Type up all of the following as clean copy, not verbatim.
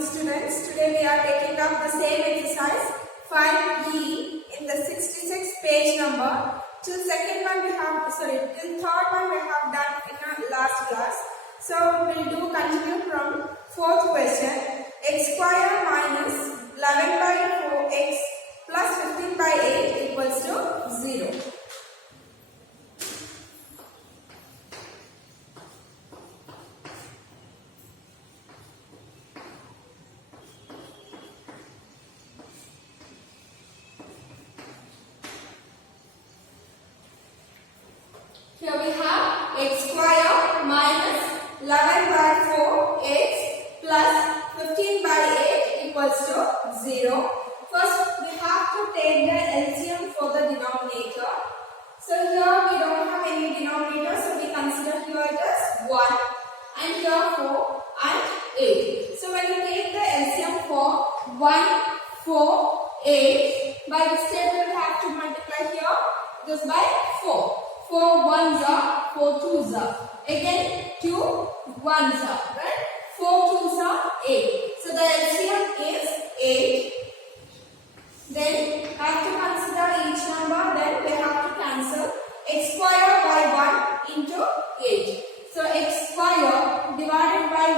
Students, today we are taking up the same exercise 5E in the 66 page number. Till third one we have done in our last class. So we will do continue from fourth question. X square minus 11 by 4x plus 15 by 8 equals to 0. Here we have x square minus 11 by 4x plus 15 by 8 equals to 0. First, we have to take the LCM for the denominator. So here we don't have any denominator, so we consider here it as 1 and here 4 and 8. So when you take the LCM for 1, 4, 8, by this step we will have to multiply here this by 4. 4 ones are 4 twos are. Again 2 ones are, right? 4 twos are 8. So the LCM is 8. Then have to consider each number. Then we have to cancel x square by 1 into 8. So x square divided by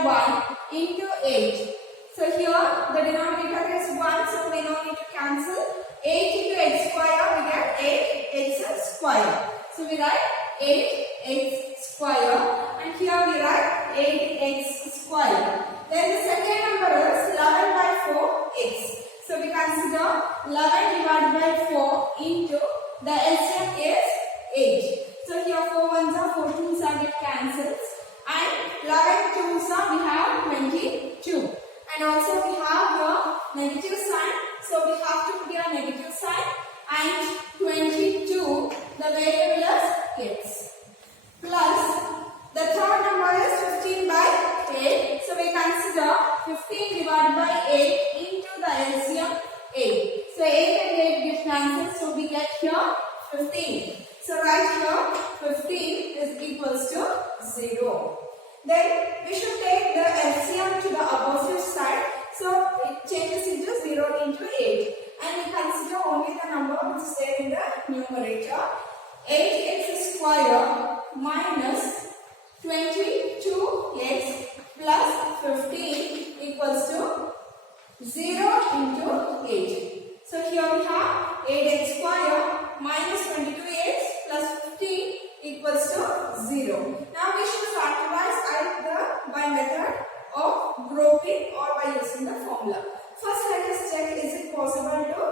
1 into 8. So here the denominator is 1. So we don't need to cancel. 8 into x square we get 8x square. So we write 8x square and here we write 8x square. Then the second number is 11 by 4x. So we consider 11 divided by 4 into the LCM is 8. So here 4 ones are 4 twos are get cancelled and 11 twos are we have 22. And also we have a negative sign. So we have to put a negative sign and 22 the variable is x plus the third number is 15 by 8. So we consider 15 divided by 8 into the LCM 8. So 8 and 8 get cancelled. So we get here 15. So right here 15 is equals to 0. Then we should take the LCM to the opposite side. So it changes into 0 into 8. And we consider only the number which is there in the numerator. 8x square minus 22x plus 15 equals to 0 into 8. So here we have 8x square minus 22x plus 15 equals to 0. Now we should factorize either by method of grouping or by using the formula. First let us check is it possible to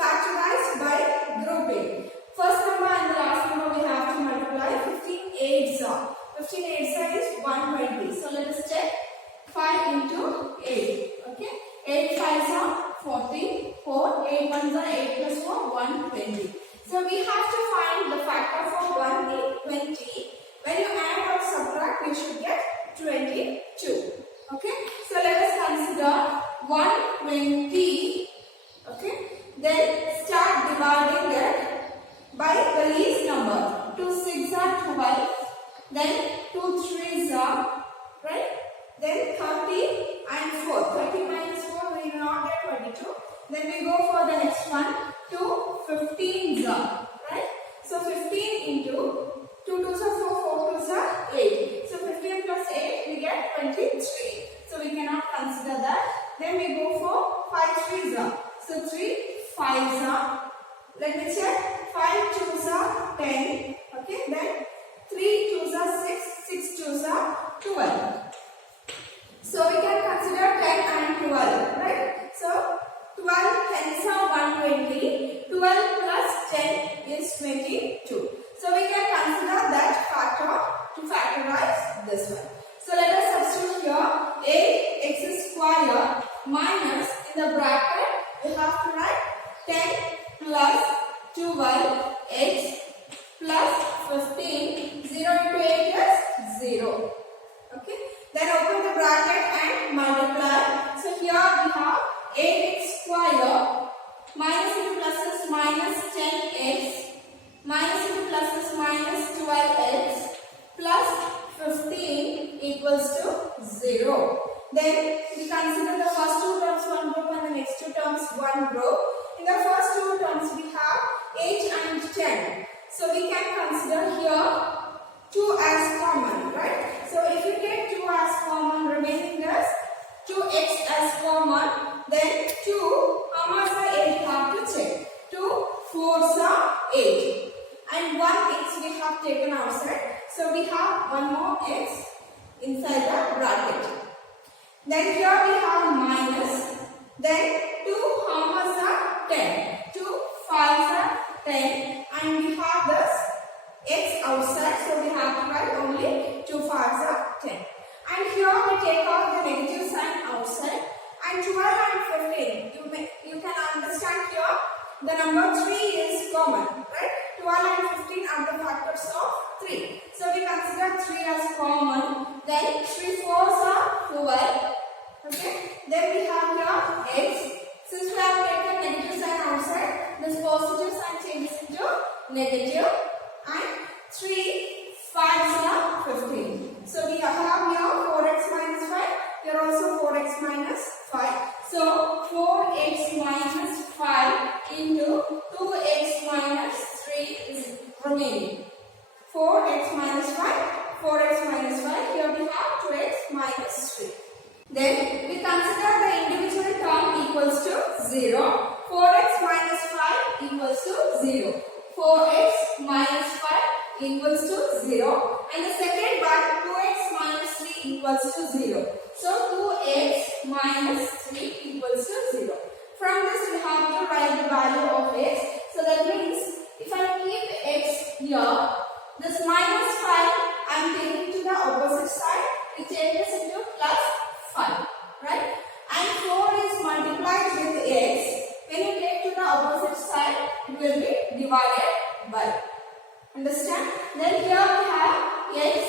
factorize by grouping. First number and the last number we have to multiply. 15 8s are. 15 8s is 120. So let us check 5 into 8. Okay. 8 5s are 40. 4 8 1s are 8 plus 4 120. So we have to find the factor for 120. When you add or subtract you should get 22. Okay. So let us consider 120. Okay. Then start dividing that by the least number. 2 6 are 12. Then 2 3s are, right? Then 30 and 4. 30 minus 4 we will not get 22. Then we go for the next one. 2 15s are, right? So 15 into 2 2s are 4, 4 2s are 8. So 15 plus 8 we get 23. So we cannot consider that. Then we go for 5 3s are. So 3 5s are. Let me check. 5 2s are 10. Okay. Then 3 2s are 6. 6 2s are 12. So we can consider 10 and 12. Right. So 12 10s are 120. 12 plus 10 is 22. So we can consider that factor to factorize this one. So let us substitute here 8x square minus in the bracket we have to write 10 plus 12x plus 15. 0 into 8 is 0. Okay. Then open the bracket and multiply. So here we have 8x square minus into pluses minus 10x minus into pluses minus 12x plus 15 equals to 0. Then we consider have one more x inside the bracket. Then here we have minus. Then 2 halves are 10. 2 5s are 10. And we have this x outside. So we have to write only 2 5s are 10. And here we take out the negative sign outside. And 12 and 15. You can understand here the number 3 is common. Right? 12 and 15 are the factors of 3. So we consider 3 as common. Then 3 4s are 12. Okay. Then we have here x. Since we have taken negative sign outside, this positive sign changes into negative. And 3 5s are 15. So we have here 4x minus 5. Here also 4x minus 5. So 4x minus 5 into 2x minus 3 is remaining. 4x minus 5, 4x minus 5. Here we have 2x minus 3. Then we consider the individual term equals to 0. 4x minus 5 equals to 0. 4x minus 5 equals to 0. And the second one, 2x minus 3 equals to 0. So 2x minus 3 equals to 0. From this we have to write the value of x. So that means if I keep x here, this minus 5 I am taking to the opposite side. It changes into plus 5. Right? And 4 is multiplied with x. When you take to the opposite side, it will be divided by. Understand? Then here we have x.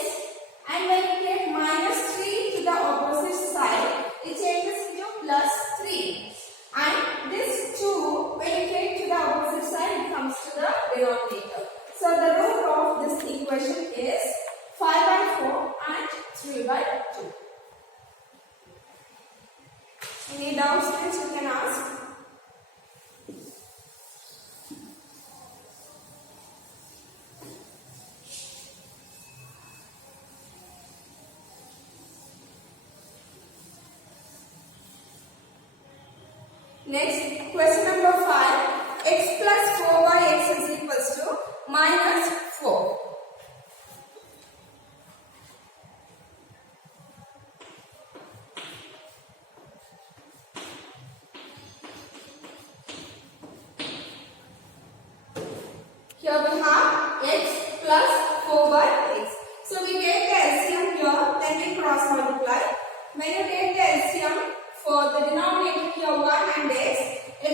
And when you take minus 3 to the opposite side, it changes into plus 3. And this 2, when you take to the opposite side, it comes to the denominator. So the root of this equation is 5 by 4 and 3 by 2. Any doubts which you can ask? Next, question number 5. X plus 4 by x is equals to minus 4. Here we have x plus 4 by x. So we take the LCM here, then we cross multiply. When you take the LCM for the denominator here 1 and x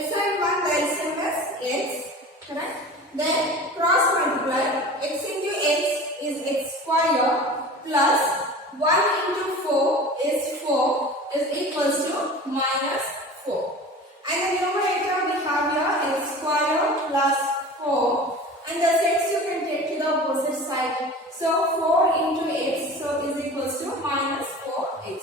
side 1 the LCM is x. Correct? Then cross multiply. X into x is x square plus 1 into 4 is 4 is equals to minus 4. And the numerator we have here x square plus 4. And the x you can take to the opposite side. So 4 into x so is equals to minus 4x.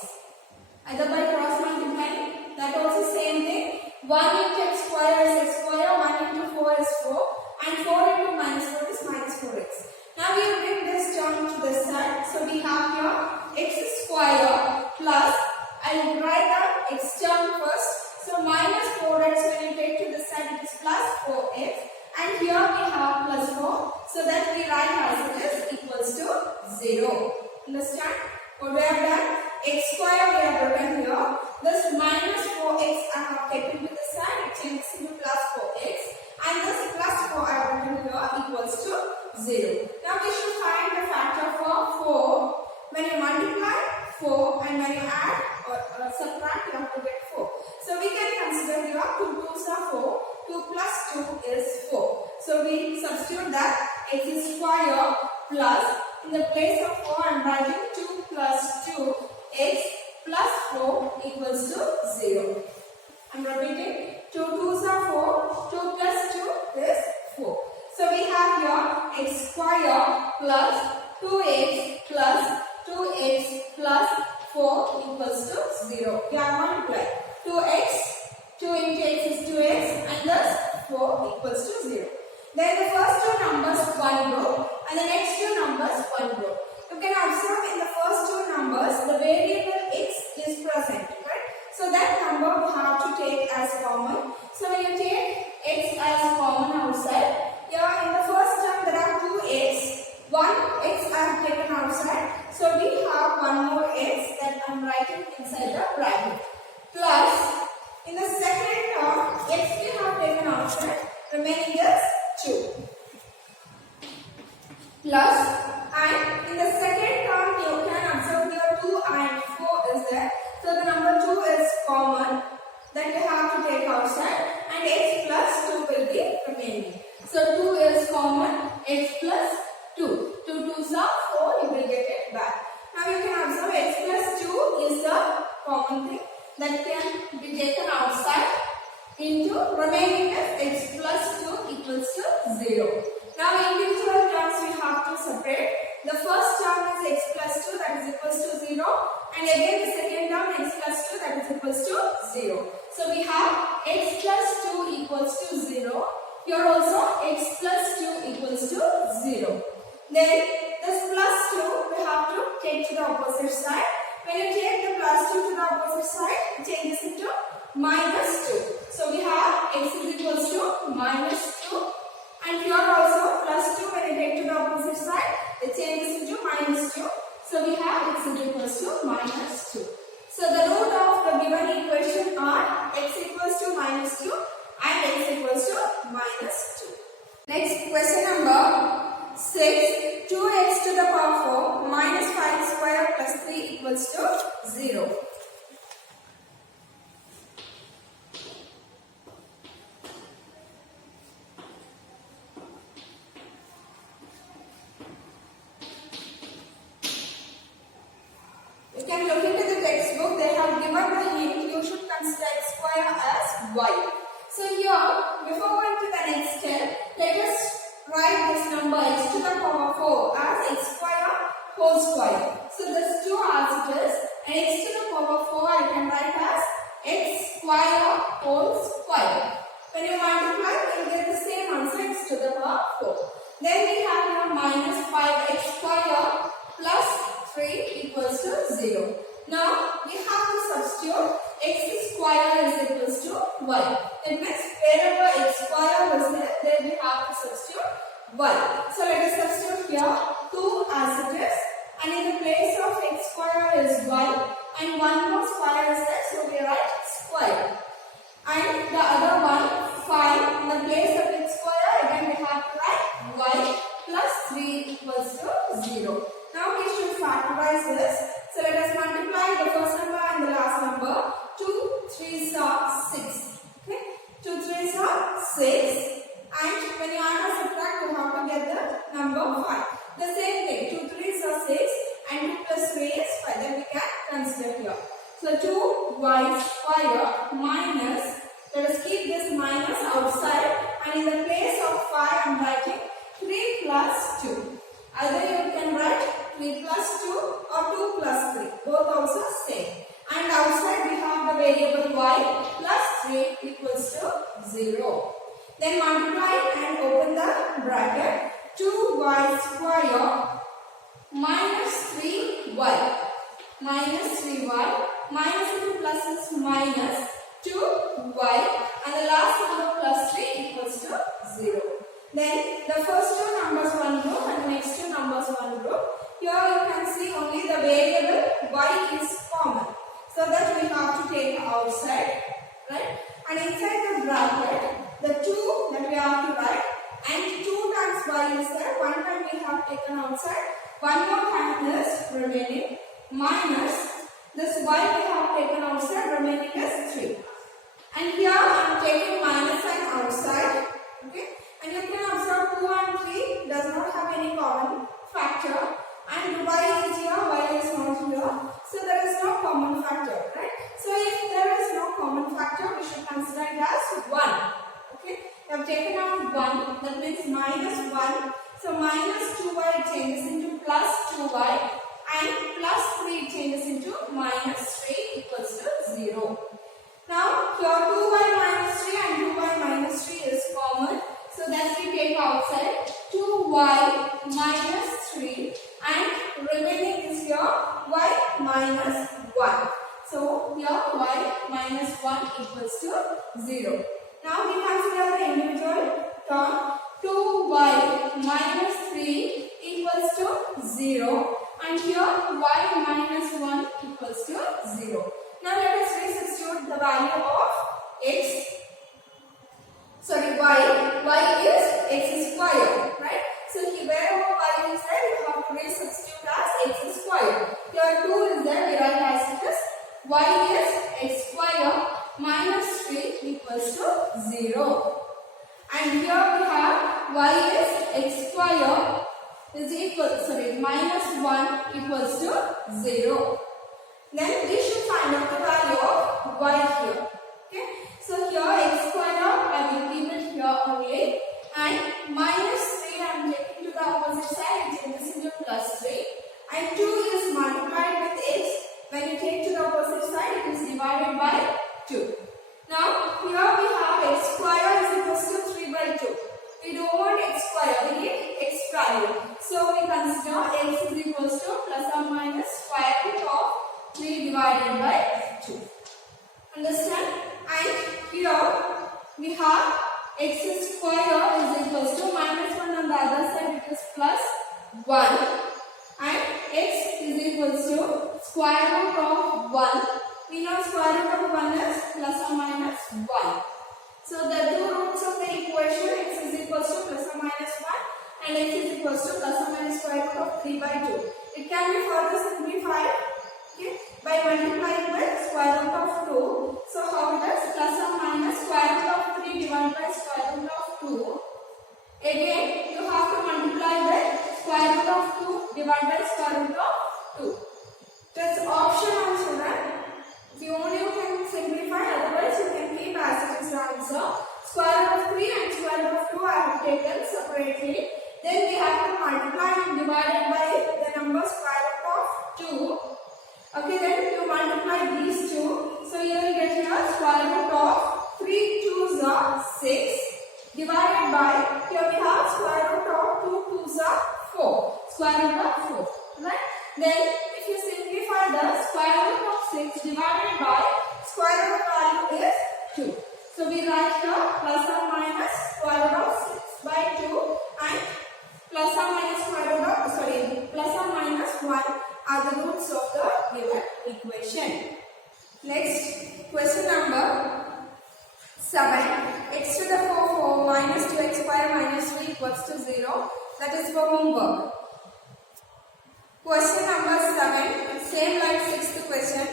Either by cross multiplying, that also same thing. 1 into x square is x square, 1 into 4 is 4, and 4 into minus 4 is minus 4x. Now we bring this term to this side. So we have here x square plus, I will write the x term first. So minus 4x when you take to this side it is plus 4x. And here we have plus 4. So that we write as it is equals to 0. Understand? What we have done? X square we have written here. This minus 4x I have taken to the side. It changes into plus 4x. And this plus 4 I have written here equals to 0. Now we should find the factor for 4. When you multiply 4 and when you add or subtract you have to get 4. So we can consider here 2 2s are 4. 2 plus 2 is 4. So we substitute that x square plus, in the place of 4 I am writing 2 plus 2, x plus 4 equals to 0. I am repeating, 2 2s are 4, 2 plus 2 is 4. So we have here x square plus 2x plus 2x plus 4 equals to 0. We have multiplied 2x, 2 into x is 2x and thus 4 equals to 0. Then the first two numbers 1 row and the next two numbers 1 row. You can observe in the first two numbers the variable x is present, right? So that number we have to take as common. So when you take x as common outside, here in the first term there are 2x. 1 x I have taken outside So we have one more x that I am writing inside the bracket. Plus, in the second term, x we have taken outside, remaining is 2. Plus, and in the second term, you can observe here 2 and 4 is there. So the number 2 is common that we have to take outside, and x plus 2 will be remaining. So 2 is common, x plus 2. 2 2s are 4, you will get it back. Now you can observe x plus 2 is the common thing that can be taken outside into remaining as x plus 2 equals to 0. Now individual terms we have to separate. The first term is x plus 2 that is equals to 0, and again the second term x plus 2 that is equals to 0. So we have x plus 2 equals to 0. Here also x plus 2 equals to 0. Then this plus 2 we have to take to the opposite side. When you take the plus 2 to the opposite side, it changes into minus 2. So we have x is equals to minus 2. And here also plus 2 when you take to the opposite side, it changes into minus 2. So we have x is equals to minus 2. So the root of the given equation are x equals to minus 2 and x equals to minus 2. Next question number 6. 2x to the power 4 minus 5 square plus 3 equals to 0. You can look into the textbook. They have given the hint. You should consider x square as y. So here, before going to the next step, let us write this number x to the power 4 as x square whole square. So this 2 as it is, and x to the power 4 I can write as x square whole square. When you multiply, you will get the same answer, x to the power 4. Then we have here minus 5x square plus 3 equals to 0. Now we have to substitute x square is equals to y. That means wherever x square is there we have to substitute y. So let us substitute here 2 as it is, and in the place of x square is y, and one more square is there, so we write square. And the other one 5, in the place of x square again we have to write y plus 3 equals to 0. Now we should factorize this. So let us multiply the first number and the last number. 2 3s are 6. Okay, 2 3s are 6. And when you add or subtract, you have to get the number 5. The same thing, 2 3s are 6 and 2 plus 3 is 5. Then we can consider here. So 2y square minus, let us keep this minus outside, and in the place of 5 I am writing 3 plus 2. Either you can write 3 plus 2 or 2 plus 3. Both also same. And outside we have the variable y plus 3 equals to 0. Then multiply and open the bracket. 2y square minus 3y. Minus 3y. Minus into plus is minus 2y. And the last number plus 3 equals to 0. Then the first two numbers one group and the next two numbers one group. Here you can see only the variable y is common. So that we have to take outside, right? And inside the bracket, the 2 that we have to write, and 2 times y is there. One time we have taken outside. One more time is remaining minus this y we have taken outside, remaining is 3. And here I am taking minus sign outside. Okay. And you can observe 2 and 3 does not have any common factor, and y is here, y is not here, so there is no common factor, right? So if there is no common factor, we should consider it as 1. Okay, we have taken out 1, that means minus 1. So minus 2y changes into plus 2y, and plus 3 changes into minus 3 equals to 0. Now here 2y minus 3 and 2y minus 3 is common. So that we take outside 2y minus 3, and remaining is here y minus 1. So here y minus 1 equals to 0. Now we consider the individual term. 2y minus 3 equals to 0, and here y minus 1 equals to 0. Now let us resubstitute the value of x. Sorry, y is x square, right? So here wherever y is there, you have to resubstitute as x square. Here 2 is there, we write as it is. Y is x square minus 3 equals to 0. And here we have y is x square is equal, minus 1 equals to 0. Then we should find out the value of y here. Okay. So here x square I will keep it here only, and minus 3 I am taking to the opposite side, it changes into plus 3, and 2 is multiplied with x. When you take to the opposite side, it is divided by 2. Now here we have x square is equals to 3 by 2. We don't want x square, we need x value. So we consider x is equals to plus or minus square root of 3 divided by 2. Understand? And here we have x square is equals to minus 1 on the other side, it is plus 1. And x is equals to square root of 1. We know square root of 1 is plus or minus 1. So the two roots of the equation, x is equals to plus or minus 1 and x is equals to plus or minus square root of 3 by 2. It can be further simplified, okay, by multiplying with square root of 2. So how it is? Plus or minus square root of 3 divided by square root of 2. Again, you have to multiply with square root of 2 divided by square root of 2. That's optional, children. If you only can simplify, otherwise you can keep as it is the answer. Square root of 3 and square root of 2 I have taken separately. Then we have to multiply and divide it by the number square root of 2. Okay, then you multiply these two. So you will get here square root of 3 2s are 6 divided by, here we have square root of 2 2s are 4. Square root of 4. Right? Then if you simplify the square root of 6 divided by square root value is 2. So we write here plus or minus square root of 6 by 2 and plus or minus square root of, plus or minus 1 are the roots of the given equation. Next, question number 7. X to the 4 minus 2x square minus 3 equals to 0. That is for homework. Question number 7, same like 6th question.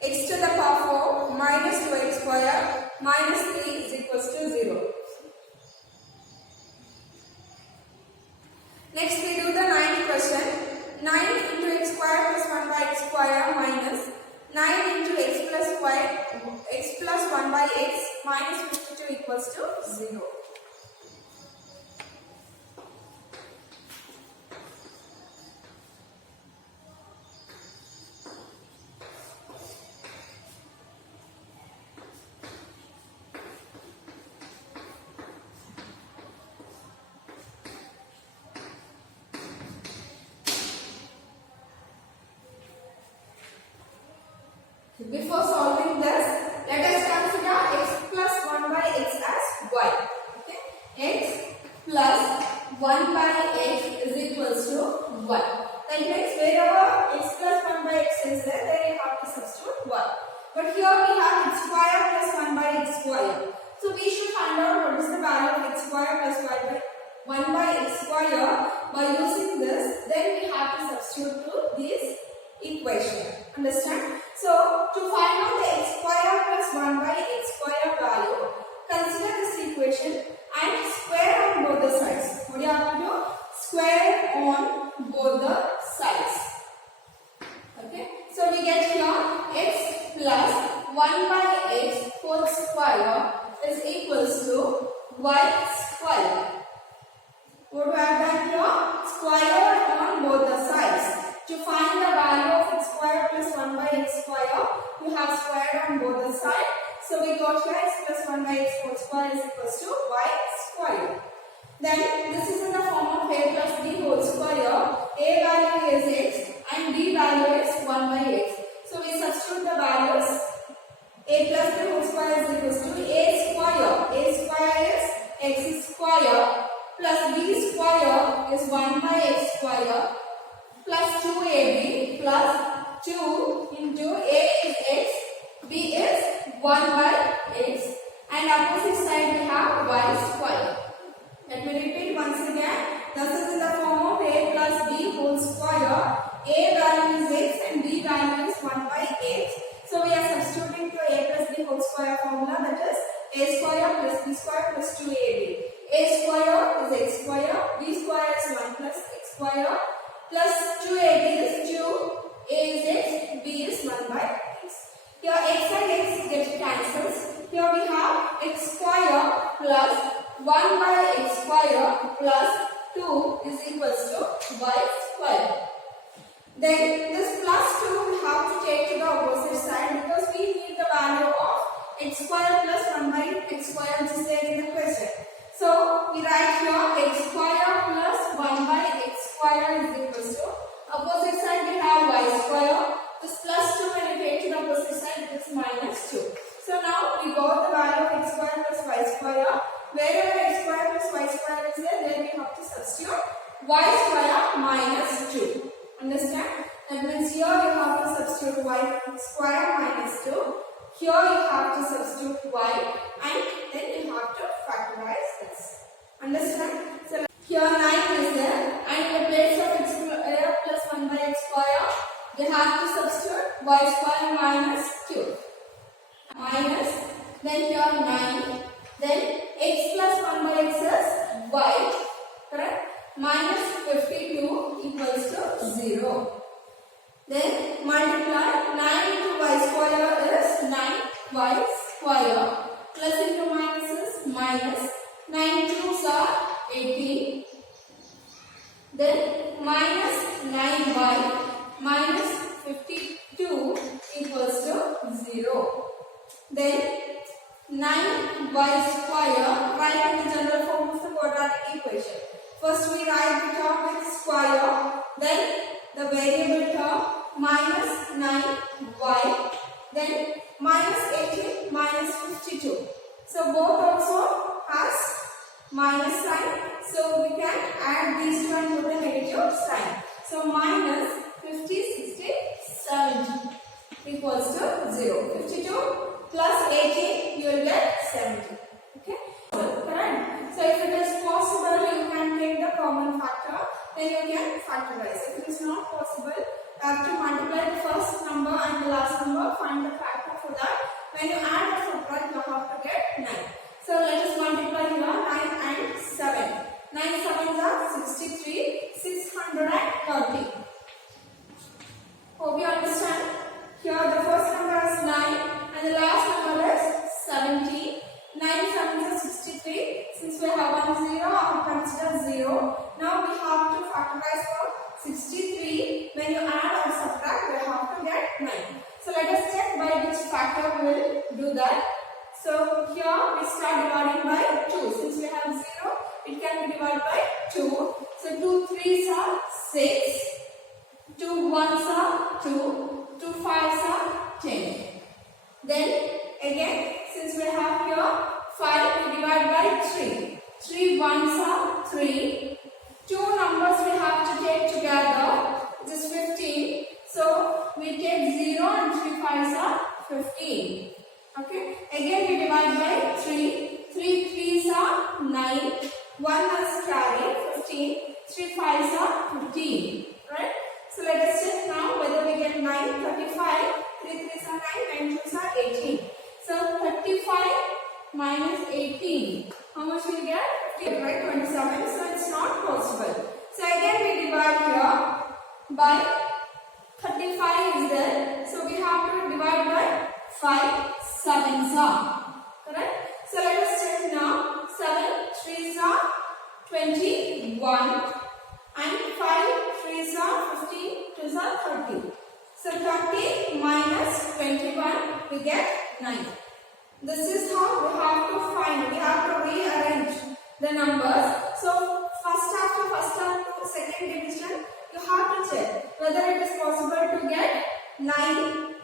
X to the power 4 minus 2x square minus 3 is equals to 0. Next we do the 9th question. 9 into x square plus 1 by x square minus 9 into x plus 1 by x minus 52 equals to 0. Before solving this, let us consider x plus 1 by x as y. Okay? X plus 1 by x is equals to y. That means wherever x plus 1 by x is there you have to substitute y. But here we have x square plus 1 by x square. So we should find out what is the value of x square plus 1 by x square. By using this, then we have to substitute to this equation. Understand? So to find out the x square plus 1 by x square value, consider this equation and square on both the sides. What do you have to do? Square on both the sides. Okay. So we get here x plus 1 by x whole square is equals to y square. What do I have done here? Square on both the sides. To find the value of x square plus 1 by x square, you have squared on both the sides. So we got here x plus 1 by x whole square is equals to y square. Then this is in the form of a plus b whole square. A value is x and b value is 1 by x. So we substitute the values. A plus b whole square is equals to a square. A square is x square plus b square is 1 by x square plus 2 2 into A is x, B is 1 by x, and opposite side we have y square. Let me repeat once again. This is in the form of a plus b whole square. A value is x and b value is 1 by x. So we are substituting to a plus b whole square formula, that is a square plus b square plus 2ab. A square is x square, b square is 1 plus x square, plus 2ab is 2, a is x, b is 1 by x. Here x and x get cancels. Here we have x square plus 1 by x square plus 2 is equals to y square. Then this plus 2 we have to take to the opposite side because we need the value of x square plus 1 by x square which is there in the question. So we write here x square plus 1 by x square is equals to opposite side we have y square. This plus 2 when you take to the opposite side it is minus 2. So now we got the value of x square plus y square. Wherever x square plus y square is there we have to substitute y square minus 2. Understand? That means here you have to substitute y square minus 2. Here you have to substitute y and then you have to factorize this. Understand? So here 9 is there and in the place of x square plus 1 by x square we have to substitute y square minus 2. Minus, then here 9, then x plus 1 by x is y, correct? Minus 52 equals to 0. Then multiply 9 into y square is 9y square. Plus into minus is minus. 9 cubes are 18. Then minus 9y minus 52 equals to 0. Then 9y square, write in the general form of the quadratic equation. First we write the term with square, then the variable term minus 9y, then minus 18 minus 52. So both also has minus sign, so we can add these two and put a negative sign. So minus 50, 60, 70 equals to 0. 52 plus 18 you will get 70. Okay? Correct? So if it is possible you can take the common factor, then you can factorize. If it is not possible, you have to multiply the first number and the last number, find the factor for that. When you add or subtract you have to get 9. So let us multiply here 9 and 7. 9 7s are 63, 630. Hope you understand. Here the first number is 9 and the last number is 70. 9 7s are 63. Since we have 1 0, I will consider 0. Now we have to factorize for 63. When you add or subtract, we have to get 9. So let us check by which factor we will do that. So here we start dividing by 2. Since we have 0, it can be divided by 2. So 2 3s are 6. 2 1s are 2. 2 5s are 10. Then again, since we have here 5, we divide by 3. 3 1s are 3. 2 numbers we have to take together, which is 15. So we take 0 and 3 5s are 15. Okay. Again we divide by 3. 3 3s are 9. 1 has carry 15. 3 5s are 15. Right. So let us check now whether we get 9, 35. 3 3s are 9, 9 2s are 18. So 35 minus 18. How much we get? 50, right? 27. So it's not possible. So again we divide here by 35 is there. So we have to divide by 5 7s are. Correct? So let us check now. 7 3s are 21 and 5 3s are 15, 2s are 30. So 30 minus 21 we get 9. This is how we have to find. We have to rearrange the numbers. So first after second division, you have to check whether it is possible to get 9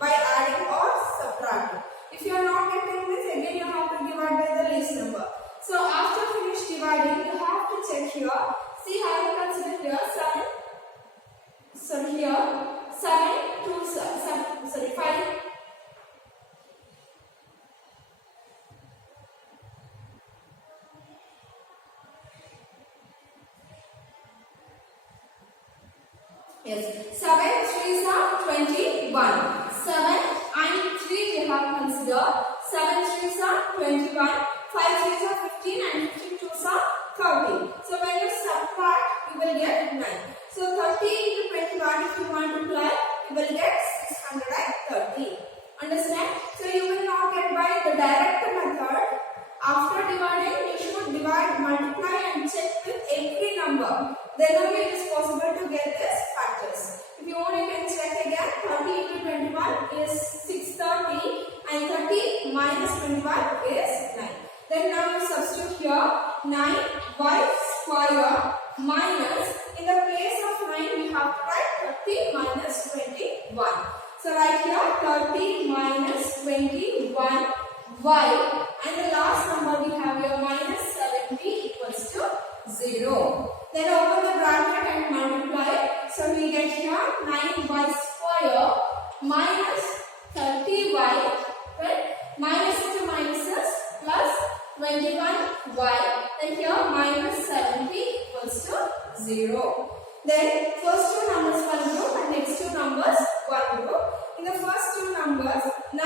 by adding or subtracting. If you are not getting this, again you have to divide by the least number. So after finish dividing, you have to check here. See, I will consider here 7. So here 7 2 7 sorry 5. Yes, 7 3s are 21. 7 and 3 we have considered. 7 3s are 21. 5 3s are 15 and 15 2s are 30. So when you subtract, you will get 9. So 30 into 21, if you multiply, you will get 630. Understand? So you will not get by the direct method. After dividing, you should divide, multiply and check with every number. Then only it is possible to get this factors. If you want, you can check again. 30 into 21 is 630 and 30 minus 21 is 9. Then now you substitute here 9 by square minus, in the place of 9 we have to write 30 minus 21. So write here 30 minus 21 y, and the last number we have here minus 70 equals to 0. Then open the bracket and multiply. So we get here 9 by square minus 30y, right? Minus into minuses plus 21y, and here minus 70 equals to 0. Then first two numbers one group and next two numbers one group. In the first two numbers 9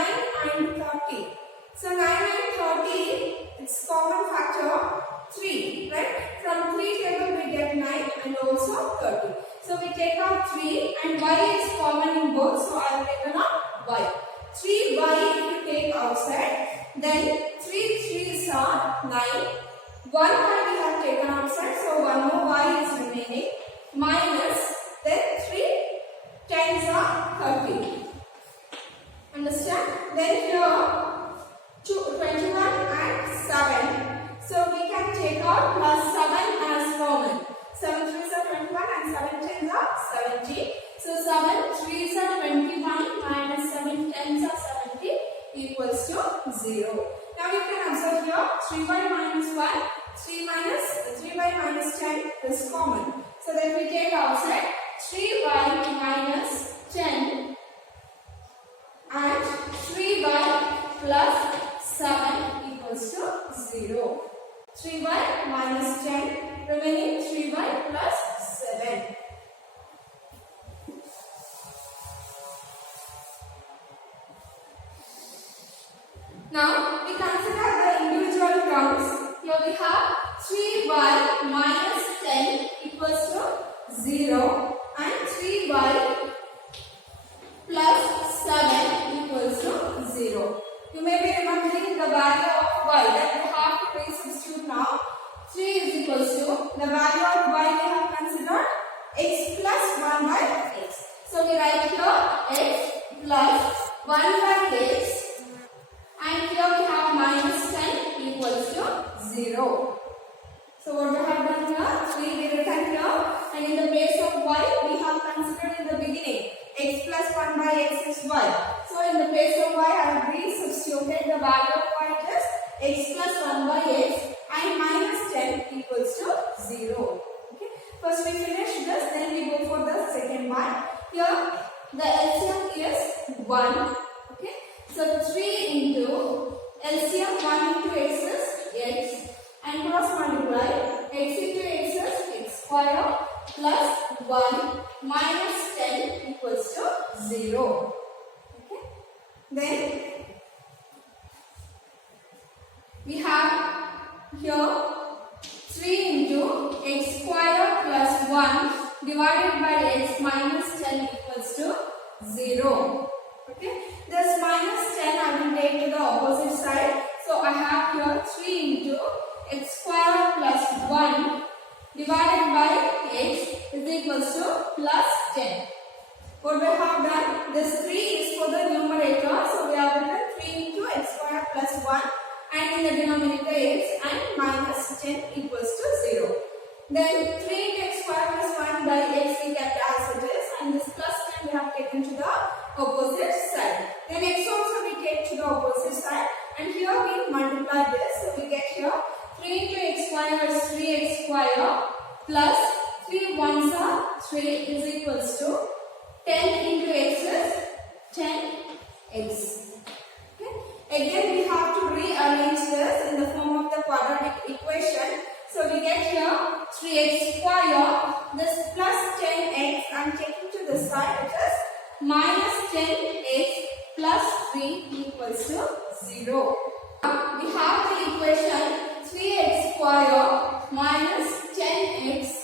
and 30. So 9 and 30, its common factor 3, right? From 3 table we get 9 and also 30. So we take out 3 and y is common in both, so I have taken out y. 3y if you take outside, then 3 3s are 9. 1 y we have taken outside, so 1 more y is remaining. Minus, then 3 10s are 30. Understand? Then here 21 and 7. So we can take out plus 7 as common. 7 3s are 21 and 7 10s are 70. So 7 3s are 21 minus 7 10s are 70 equals to 0. Now you can observe here 3y minus 1, 3y minus 10 is common. So then we take outside 3y minus 10 and 3y plus 7 equals to 0. 3y minus 10 remaining 3y plus 7. Now we consider the individual terms. Here we have 3y minus 10 equals to 0 and 3y plus 7 equals to 0. You may be remembering the value of y that you have to re-substitute now. 3 is equals to the value of y we have considered x plus 1 by x. So we write here x plus 1 by x, and here we have minus 10 equals to 0. So what we have done here, 3 we written here, and in the place of y we have considered in the beginning x plus 1 by x is y. So in the place of y I have re-substituted the value of y is x plus 1 by x and minus 10 equals to 0. Okay. First we finish this, then we go for the second one. Here the LCM is 1. Okay. So 3 into LCM 1 into x is x, and cross multiply x into x is x square plus 1 minus 10 equals to 0. Okay. Then we have here 3 into x square plus 1 divided by x minus 10 equals to 0. Okay. This minus 10 I will take to the opposite side. So I have here 3 into x square plus 1 divided by x is equals to plus 10. What we have done, this 3 is for the numerator, so we have written 3 into x square plus 1, and in the denominator x, and minus 10 equals to 0. Then 3 into x square plus 1 by x we kept as it is, and this plus 10 we have taken to the opposite side. Then x also we take to the opposite side, and here we multiply this, so we get here 3 into x square is 3x square plus 3 ones are 3 is equals to 10 into x is 10x. Okay. Again we have to rearrange this in the form of the quadratic equation. So we get here 3x square, this plus 10x, I'm taking to the side, it is minus 10x plus 3 equals to 0. We have the equation 3x square minus 10x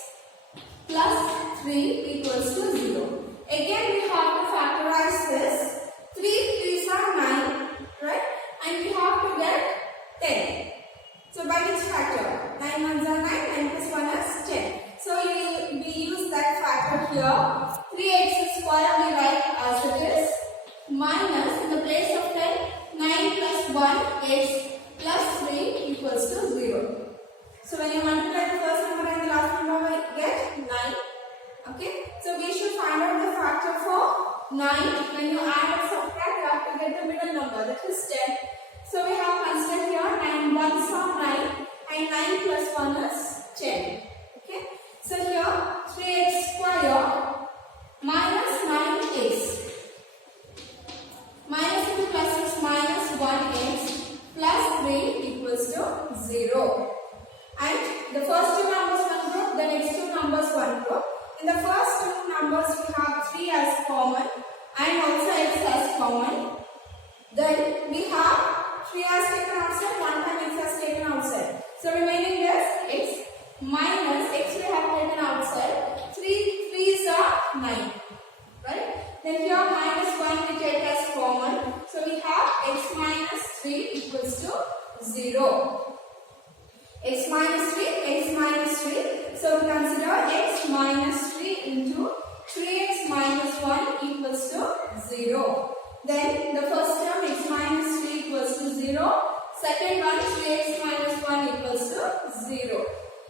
plus 3 equals to 0. Again we have to factorize this. 3 3s are 9, right? And we have to get 10. So by which factor? 9 ones are 9, 9 plus 1 is 10. So we use that factor here. 3x square we write as it is minus, in the place of 10, 9 plus 1 x plus 3 equals to 0. So when you multiply the first number and the last number we get 9. Okay. So we should find out the factor for 9. When you add and subtract, you have to get the middle number, that is 10. So we have considered here 9 ones are 9 and 9 plus 1 is 10. Okay. So here 3x square minus 9x. Minus into plus is minus 1x plus 3 equals to 0. And the first two numbers one group, the next two numbers one group. In the first two numbers we have 3 as common and also x as common. Then we have 3 has taken outside, 1 time x has taken outside. So remaining is x minus x we have taken outside. 3 3s are 9. Right? Then here minus 1 we take as common. So we have x minus 3 equals to 0. X minus 3, x minus 3. So we consider x minus 3 into 3x minus 1 equals to 0. Then the first term x minus 3 equals to 0. Second one 3x minus 1 equals to 0.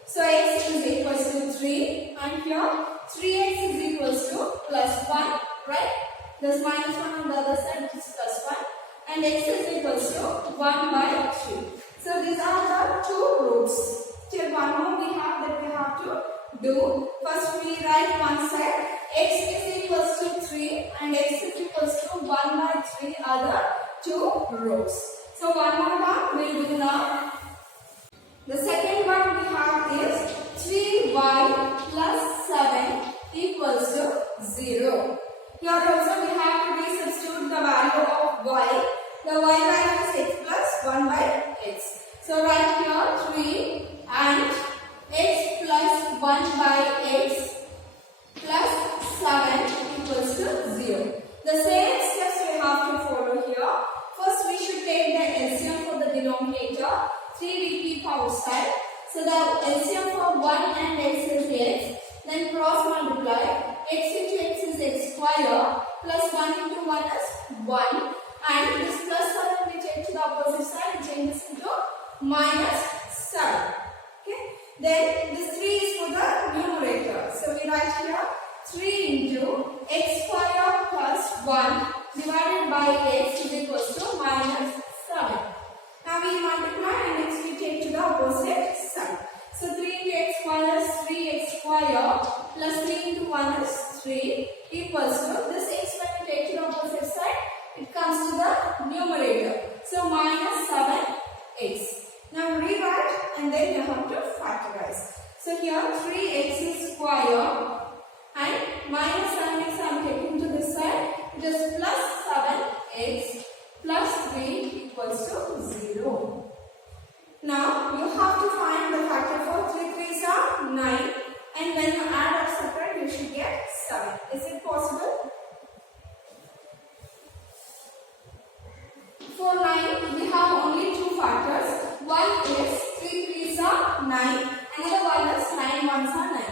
So x is equals to 3 and here 3x is equals to plus 1, right? There's minus 1 on the other side which is plus 1 and x is equals to 1 by 3. So these are the two roots. Till one more we have that we have to do. First we write one side x is equals to 3 and x is equals to 1 by 3 are the two roots. So one more one we will do now. The second one we have is 3y plus 7 equals to 0. Here also we have to resubstitute the value of y. The y value is x plus 1 by x. So write here 3 and x plus 1 by x plus 7 equals to 0. The same steps we have to follow here. First we should take the LCM for the denominator. 3 we keep outside. So the LCM for 1 and x is x. Then cross multiply. X into x is x square plus 1 into 1 is 1. And this plus 7 we take to the opposite side. It changes into minus 7. Okay. Then this 3 is for the numerator. So we write here 3 into x square plus 1 divided by x is equals to minus 7. Now we multiply and next we take to the opposite side. So 3 into x square is 3x square plus 3 into 1 is 3 equals to this x when we take to the opposite side, it comes to the numerator. So minus 7x. Now rewrite and then you have to factorize. So here 3x square and minus 7x I am taking to this side. It is plus 7x plus 3 equals to 0. Now you have to find the factor for 3 3s are 9 and when you add or subtract you should get 7. Is it possible? For 9 we have only two factors. One is 3 3s are 9, another one is 9 1s are 9.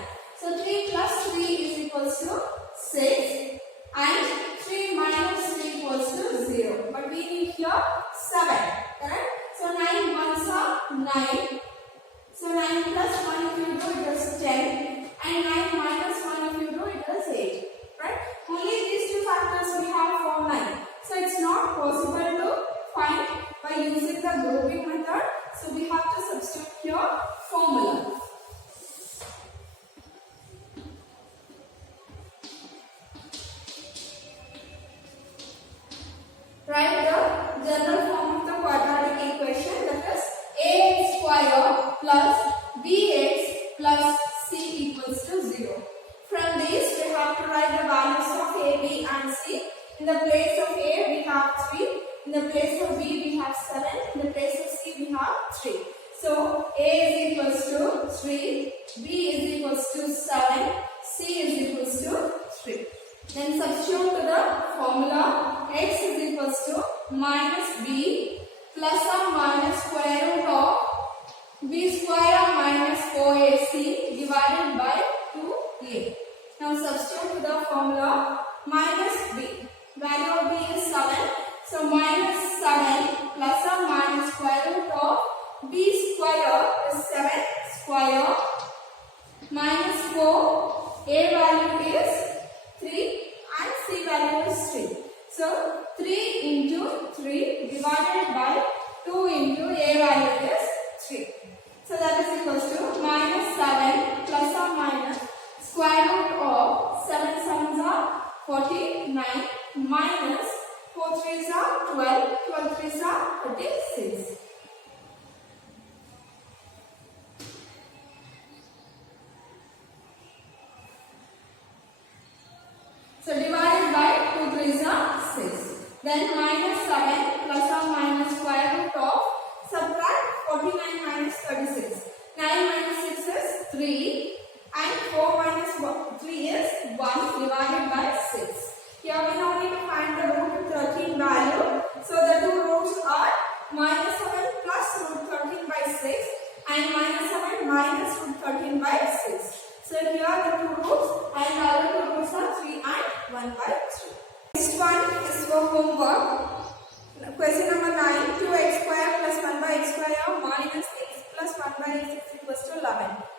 So 3 plus 3 is equals to 6 and 3 minus 3 equals to 0. But we need here 7, correct? So 9 1s are 9. So 9 plus 1 if you do it is 10 and 9 minus 1 if you do it is 8. Right? Only these two factors we have for 9. So it's not possible to find by using the grouping method. So we have to substitute here formula. So A is equals to 3, B is equals to 7, C is equals to 3. Then substitute to the formula. X is equals to minus B plus or minus square root of B square minus 4AC divided by 2A. Now substitute to the formula. Minus B. Value of B is 7. So minus 7 plus or minus square root of B square is 7 square minus 4. A value is 3 and C value is 3. So 3 into 3 divided by 2 into A value is 3. So that is equals to minus 7 plus or minus square root of 7 sevens are 49 minus 4 threes are 12, 12 threes are 36. So divided by 2 threes are 6. Then minus 7 plus or minus square root of, subtract 49 minus 36. 9 minus 6 is 3 and 4 minus 3 is 1 divided by 6. Here we now need to find the root 13 value. So the two roots are minus 7 plus root 13 by 6 and minus 7 minus root 13 by 6. So here the two roots and the other two roots are 3 and 1 by 3. Next one is for homework. Question number 9. 2x square plus 1 by x square minus x plus 1 by x is equals to 11.